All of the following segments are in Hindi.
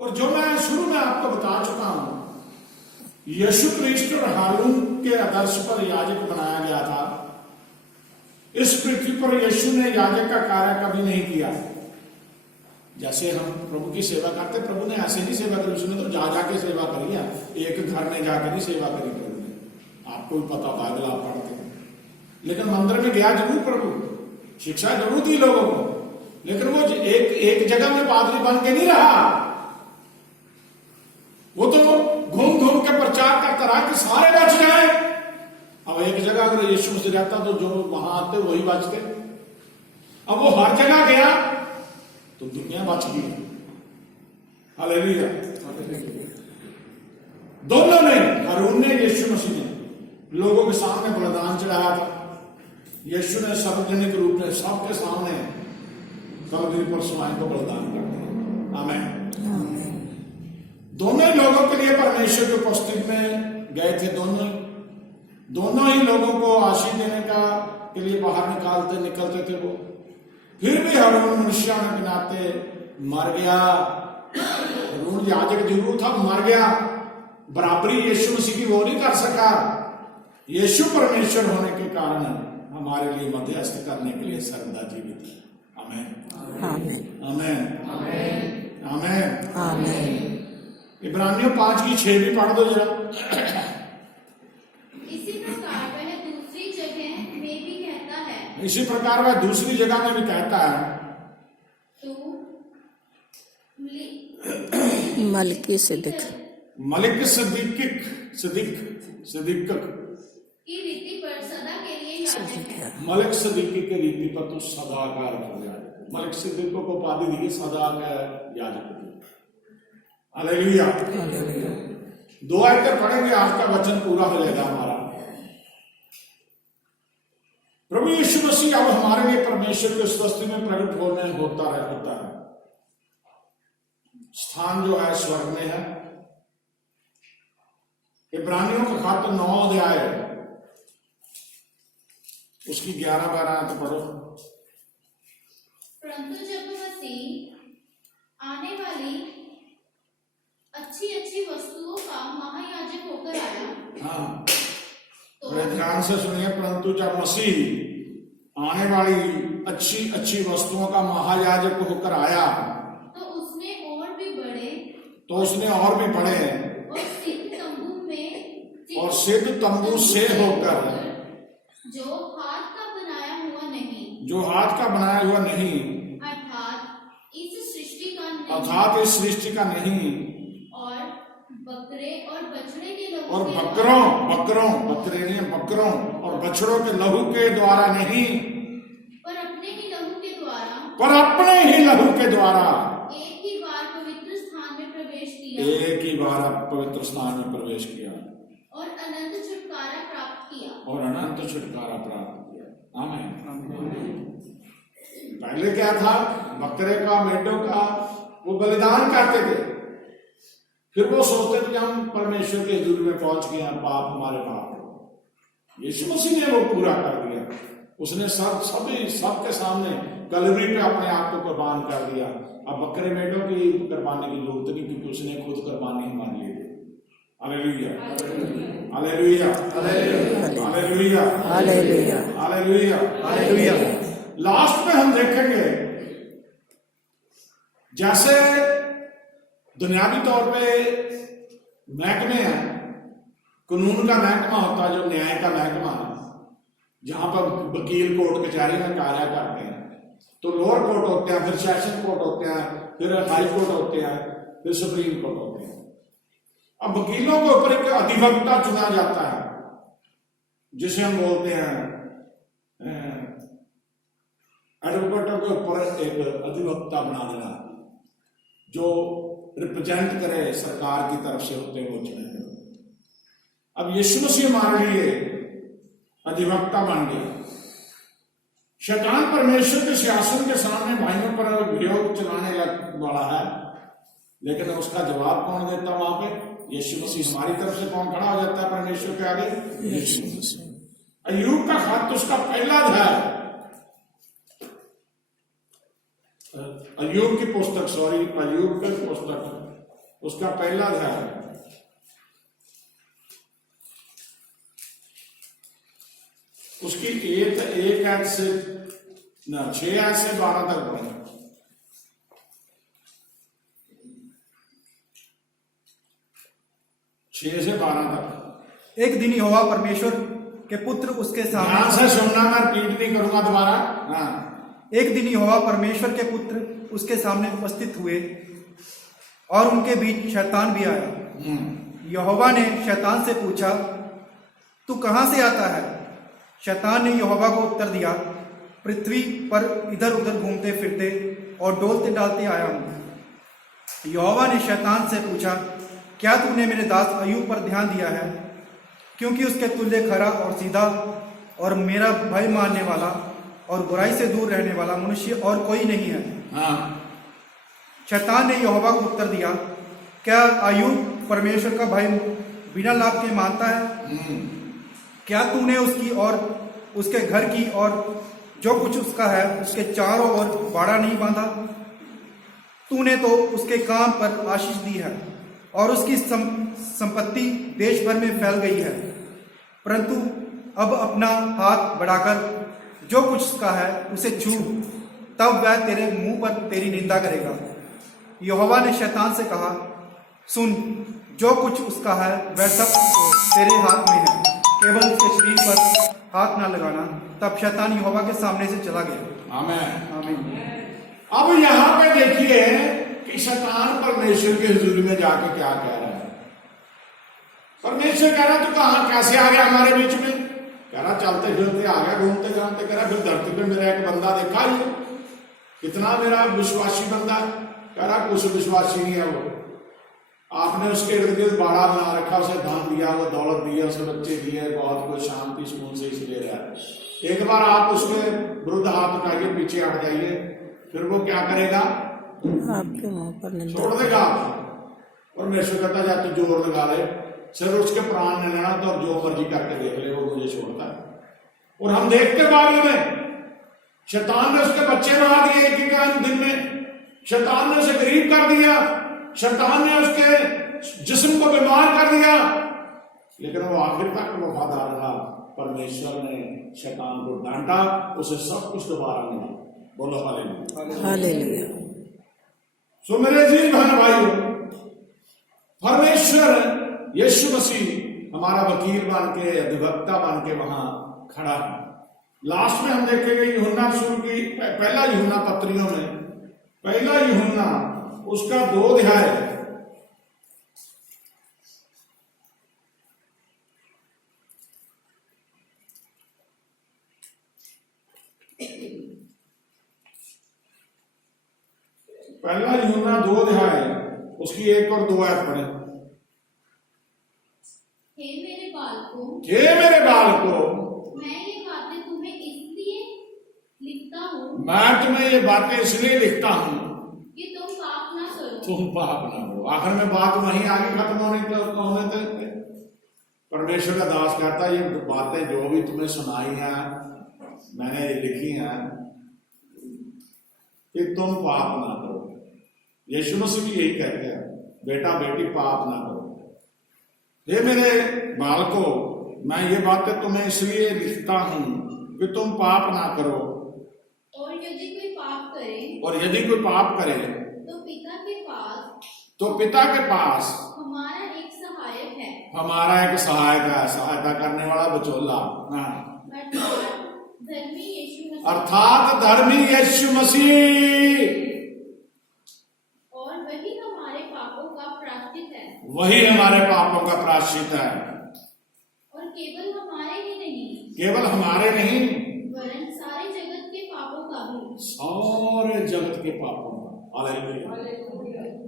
और जो मैं शुरू में आपको बता चुका हूं, यीशु क्रिस्ट और हारून के आदर्श पर याजक बनाया गया था। इस पृथ्वी पर यीशु ने याजक का कार्य कभी नहीं किया। जैसे हम प्रभु की सेवा करते, प्रभु ने ऐसे नहीं सेवा करी, उसने तो जा जाके सेवा करी है, एक घर में जाकर नहीं सेवा करी प्रभु ने। आपको भी पता, बाइबल आप पढ़ते हैं। लेकिन मंदिर में गया जरूर प्रभु, शिक्षा जरूर दी लोगों को, लेकिन वो एक जगह में पादरी बन के नहीं रहा। वो तो घूम घूम के प्रचार करता रहा कि सारे बच जाए। अब एक जगह अगर यीशु से रहता तो जो वहां आते वही बचते। अब वो हर जगह गया तो दुनिया बच गई। हालेलुया। दोनों ने, हारून ने, यीशु मसीह ने लोगों के सामने बलिदान चढ़ाया था। यीशु ने सार्वजनिक रूप में सबके सामने कलवरी पर स्वयं को बलिदान कर दिया। आमीन। दोनों ही लोगों के लिए परमेश्वर की उपस्थिति में गए थे। दोनों ही लोगों को आशीष देने के लिए बाहर निकलते थे वो। फिर भी हारून मनुष्य के नाते मर गया। हारून याजक जरूर था, मर गया। बराबरी यीशु मसीह की वो नहीं कर सका। यीशु परमेश्वर होने के कारण हमारे लिए मध्यस्थ करने के लिए सर्वदा जीवित है। आमीन, आमीन, आमीन, आमीन, आमीन। इब्रानियों 5:6 भी पढ़ दो जरा। इसी प्रकार वह दूसरी जगह में भी कहता है, इसी प्रकार वह दूसरी जगह में भी कहता है, मलकी सिद्दीक की रीति पर सदा के लिए याजक है। मलिक सिद्दीकी की रीति पर तो सदा का याजक। मलिक सिद्दीक को उपाधि दी सदा का याजक। हालेलुया। 2 आयतें पढ़ेंगे, आज का वचन पूरा हो जाएगा हमारा। प्रभु यीशु मसीह अब हमारे लिए परमेश्वर के उपस्थिति में प्रकट होता है। स्थान जो है स्वर्ग में है। इब्रानियों का खत 9 अध्याय उसकी 11-12 आयत पढ़ो। परंतु जब मसीह आने वाली अच्छी वस्तुओं का महायाजक होकर आया, हाँ, तो ध्यान से सुनिए। परंतु जब मसीह आने वाली अच्छी वस्तुओं का महायाजक होकर आया, तो उसने और भी बड़े और सिद्ध तंबू से होकर, जो हाथ का बनाया हुआ नहीं, अर्थात इस सृष्टि का नहीं, और बकरे और बछड़े के लहू और बकरों और बछड़ों के लहू के द्वारा नहीं, पर अपने ही लहू के द्वारा एक ही बार पवित्र स्थान में प्रवेश किया और अनंत छुटकारा प्राप्त किया। आमीन। पहले क्या था? बकरे का, मेढ़ों का वो बलिदान करते थे। फिर वो सोचते थे कि हम परमेश्वर के हजूर में पहुंच गए, पाप हमारे पाप। यीशु मसीह ने वो पूरा कर दिया। उसने सबके सामने कलवरी पे अपने आप को कुर्बान कर दिया। अब बकरे मेढ़ों की कुर्बानी की जरूरत नहीं, क्योंकि उसने खुद कुर्बानी मान ली। Hallelujah, hallelujah, hallelujah, hallelujah, hallelujah, hallelujah. Last में हम देखेंगे, जैसे दुनियावी तौर पे महकमे हैं, कानून का महकमा होता है, जो न्याय का महकमा है, जहां पर वकील कोर्ट कचहरी में कार्य करते हैं। तो लोअर कोर्ट होते हैं, फिर सेशन कोर्ट होते हैं, फिर हाई कोर्ट होते हैं, फिर सुप्रीम कोर्ट होते हैं। अब वकीलों के ऊपर एक अधिवक्ता चुना जाता है, जिसे हम बोलते हैं एडवोकेटों के ऊपर एक अधिवक्ता बना देना, जो रिप्रेजेंट करे सरकार की तरफ से होते वो चुने। अब यीशु मसीह हमारे लिए अधिवक्ता बन गया। शैतान परमेश्वर के सिंहासन के सामने भाइयों पर विरोध चलाने वाला है, लेकिन उसका जवाब कौन देता वहां पे? यीशु मसीह। हमारी तरफ से कौन खड़ा हो जाता है परमेश्वर के आगे? यीशु मसीह। अय्यूब का खत उसका पहला अध्याय, अय्यूब की पुस्तक उसका पहला अध्याय, उसकी एक आयत से 6 आयत से 12 तक पढ़े। 6 से 12 तक। एक दिन यहोवा परमेश्वर के पुत्र उसके ध्यान सामने, से सुनना, मैं रिपीट नहीं करूंगा दोबारा। हाँ, एक दिन यहोवा परमेश्वर के पुत्र उसके सामने उपस्थित हुए और उनके बीच शैतान भी आया। यहोवा ने शैतान से पूछा, तू कहां से आता है? शैतान ने यहोवा को उत्तर दिया, पृथ्वी पर इधर उधर घूमते फिरते और डोलते डालते आया हूं। यहोवा ने शैतान से पूछा, क्या तूने मेरे दास अय्यूब पर ध्यान दिया है? क्योंकि उसके तुल्य खरा और सीधा और मेरा भय मानने वाला और बुराई से दूर रहने वाला मनुष्य और कोई नहीं है। हाँ। शैतान ने यहोवा को उत्तर दिया, क्या अय्यूब परमेश्वर का भय बिना लाभ के मानता है? क्या तूने उसकी और उसके घर की और जो कुछ उसका है उसके चारों ओर बाड़ा नहीं बांधा? तूने तो उसके काम पर आशीष दी है और उसकी संपत्ति देश भर में फैल गई है, परंतु अब अपना हाथ बढ़ाकर जो कुछ उसका है उसे छू, तब वह तेरे मुंह पर तेरी निंदा करेगा। यहोवा ने शैतान से कहा, सुन, जो कुछ उसका है वह सब तेरे हाथ में है, केवल उसके शरीर पर हाथ ना लगाना। तब शैतान यहोवा के सामने से चला गया। आमीन। आमीन। अब यहां पे देखिए कि शैतान परमेश्वर के हुजूर में जाके क्या कह रहा है। परमेश्वर कह रहा, तू कहां कैसे आ गया हमारे बीच में? कह रहा, चलते फिरते आ गया, घूमते घामते। कह रहा, फिर धरती पे मेरा एक बंदा देखा ही, कितना मेरा विश्वासी बंदा। कह रहा, कुछ विश्वासी नहीं है वो। आपने उसके इर्द गिर्द बाड़ा बना रखा, उसे धन दिया, वो दौलत दी है, उसे बच्चे दिए, बहुत कुछ शांति सुकून से इसलिए रहा है। एक बार आप उसके विरुद्ध हाथ उठाइए, पीछे हट जाइए, फिर वो क्या करेगा? आपके मुंह पर निंदा छोड़ देगा। परमेश्वर कहता, जा तू जोर लगा ले, सिर्फ उसके प्राण ने लेना तो जो मर्जी करके देख ले, वो मुझे छोड़ता है। और हम देखते बाइबल में शैतान ने उसके बच्चे मार दिए एक ही दिन में, शैतान ने उसे गरीब कर दिया, शैतान ने उसके जिस्म को बीमार कर दिया, लेकिन वो आखिर तक वफादार रहा। परमेश्वर ने शैतान को डांटा, उसे सब कुछ दोबारा मिला। बोलो हालेलुया। हालेलुया। सो मेरे जी बहन भाइयों, परमेश्वर यीशु मसीह हमारा वकील बन के, अधिवक्ता बन के वहां खड़ा है। लास्ट में हम देखेंगे यूहन्ना रसूल की पहला यूहन्ना पत्रियों में, पहला यूहन्ना उसका 2 अध्याय, पहला यूहन्ना 2 अध्याय उसकी 1 और 2 आयत पढ़े। हे मेरे बालकों, मैं ये बातें तुम्हें इसलिए लिखता हूँ, मैं तुम्हें ये बातें इसलिए लिखता हूं कि तुम पाप ना करो। तुम पाप ना हो। आखिर में बात वहीं आगे खत्म होने तक परमेश्वर का दास कहता है, ये बातें जो भी तुम्हें सुनाई हैं, मैंने ये लिखी हैं कि तुम पाप ना करो। यीशु मसीह भी यही कहते हैं, बेटा बेटी पाप ना करो। हे मेरे बालकों, मैं ये बातें तुम्हें इसलिए लिखता हूं कि तुम पाप ना करो। और यदि कोई पाप करे, और यदि कोई पाप करे तो पिता के पास हमारा एक सहायक है, हमारा एक सहायक है, सहायता करने वाला बचोला, धर्मी यीशु मसीह। अर्थात धर्मी यीशु मसीह। और वही हमारे पापों का प्रायश्चित है। वही हमारे पापों का प्रायश्चित है। और केवल हमारे ही नहीं, केवल हमारे नहीं, वरन सारे जगत के पापों का भी। सारे जगत के पापों का। हालेलुया।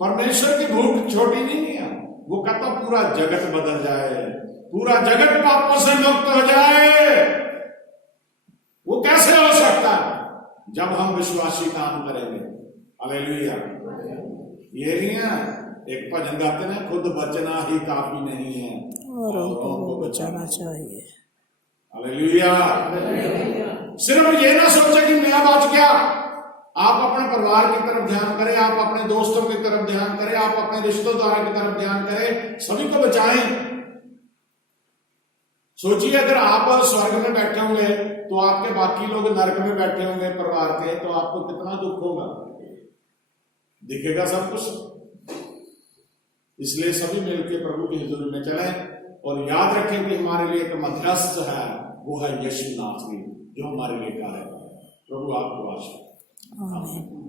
परमेश्वर की भूख छोटी नहीं है, वो कहता पूरा जगत बदल जाए, पूरा जगत पापों से मुक्त हो जाए। वो कैसे हो सकता है? जब हम विश्वासी काम करेंगे। हालेलुया। ये नहीं है, एक भजन गाते हैं, खुद बचना ही काफी नहीं है, औरों को बचाना चाहिए। हालेलुया। सिर्फ ये ना सोचे कि मैं बच गया, आप अपने परिवार की तरफ ध्यान करें, आप अपने दोस्तों की तरफ ध्यान करें, आप अपने रिश्तेदारों की तरफ ध्यान करें, सभी को बचाएं। सोचिए अगर आप स्वर्ग में बैठे होंगे तो आपके बाकी लोग नरक में बैठे होंगे परिवार के, तो आपको कितना दुख होगा, दिखेगा सब कुछ। इसलिए सभी मिलकर प्रभु की हुजूरी में चलें और याद रखें कि हमारे लिए एक मध्यस्थ है, वो है यीशु नासरी, जो हमारे लिए कार्य करे। प्रभु आपको आशीष। आमीन।